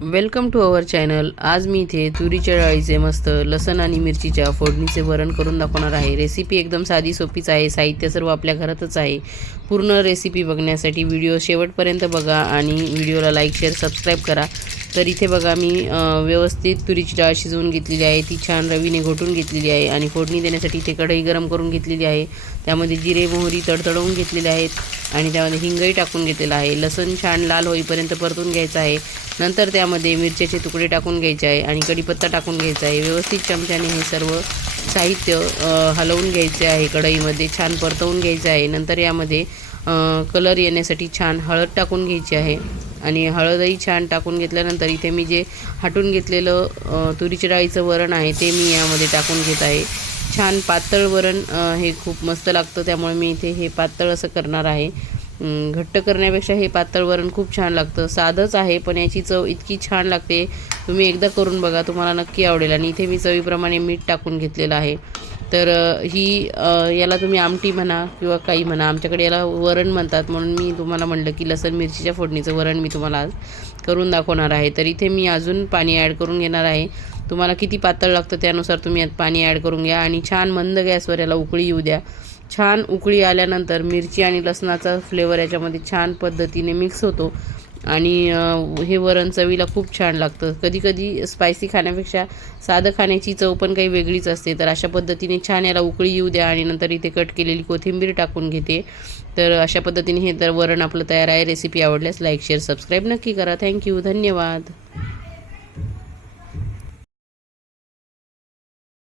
Welcome to our channel. आज मी इथे तुरीच्या डाळीचे मस्त लसण आणि मिरचीच्या फोडणीचे वरण करून दाखवणार आहे. रेसिपी एकदम साधी सोपीच आहे. साहित्य सर्व आपल्या घरातच आहे. पूर्ण रेसिपी बघण्यासाठी व्हिडिओ शेवटपर्यंत बघा आणि व्हिडिओला लाईक शेअर सबस्क्राईब करा. तर इथे बघा मी व्यवस्थित तुरीची डाळ शिजवून घेतलेली आहे. ती छान रवीने घोटून घेतलेली आहे आणि फोडणी देण्यासाठी इथे कढई गरम करून घेतलेली आहे. त्यामध्ये जिरे मोहरी तडतडवून घेतलेले आहेत आणि त्यामध्ये हिंगही टाकून घेतलेला आहे. लसूण छान लाल होईपर्यंत परतून घ्यायचं आहे. नंतर त्यामध्ये मिरच्याचे तुकडे टाकून घ्यायचे आहे आणि कढीपत्ता टाकून घ्यायचा आहे. व्यवस्थित चमच्याने हे सर्व साहित्य हलवून घ्यायचे आहे कढईमध्ये. छान परतवून घ्यायचं आहे. नंतर यामध्ये कलर येण्यासाठी छान हळद टाकून घ्यायची आहे. आणि हळदही छान टाकून घेतल्यानंतर इथे मी जे हाटून घेतलेलं तुरीच्या डाळीचं वरण आहे ते मी यामध्ये टाकून घेत आहे. छान पातळ वरण हे खूप मस्त लागतं त्यामुळे मी इथे हे पातळ असं करणार आहे. घट्ट करण्यापेक्षा हे पातळ वरण खूप छान लागतं. साधंच आहे पण याची चव इतकी छान लागते. तुम्ही एकदा करून बघा तुम्हाला नक्की आवडेल. आणि इथे मी चवीप्रमाणे मीठ टाकून घेतलेलं आहे. तर ही याला तुम्ही आमटी म्हणा किंवा काही म्हणा आमच्याकडे याला वरण म्हणतात म्हणून मी तुम्हाला म्हणलं की लसण मिरचीच्या फोडणीचं वरण मी तुम्हाला आज करून दाखवणार आहे. तर इथे मी अजून पाणी ॲड करून घेणार आहे. तुम्हाला किती पातळ लागतं त्यानुसार तुम्ही यात पाणी ॲड करून घ्या आणि छान मंद गॅसवर याला उकळी येऊ द्या. छान उकळी आल्यानंतर मिरची आणि लसणाचा फ्लेवर याच्यामध्ये छान पद्धतीने मिक्स होतो. आणि हे वरण चवीला खूप छान लागतं. कधी कधी स्पायसी खाण्यापेक्षा साधं खाण्याची चव पण काही वेगळीच असते. तर अशा पद्धतीने छान याला उकळी येऊ द्या आणि नंतर इथे कट केलेली कोथिंबीर टाकून घेते. तर अशा पद्धतीने हे तर वरण आपलं तयार आहे. रेसिपी आवडल्यास लाईक शेअर सबस्क्राईब नक्की करा. थँक्यू धन्यवाद.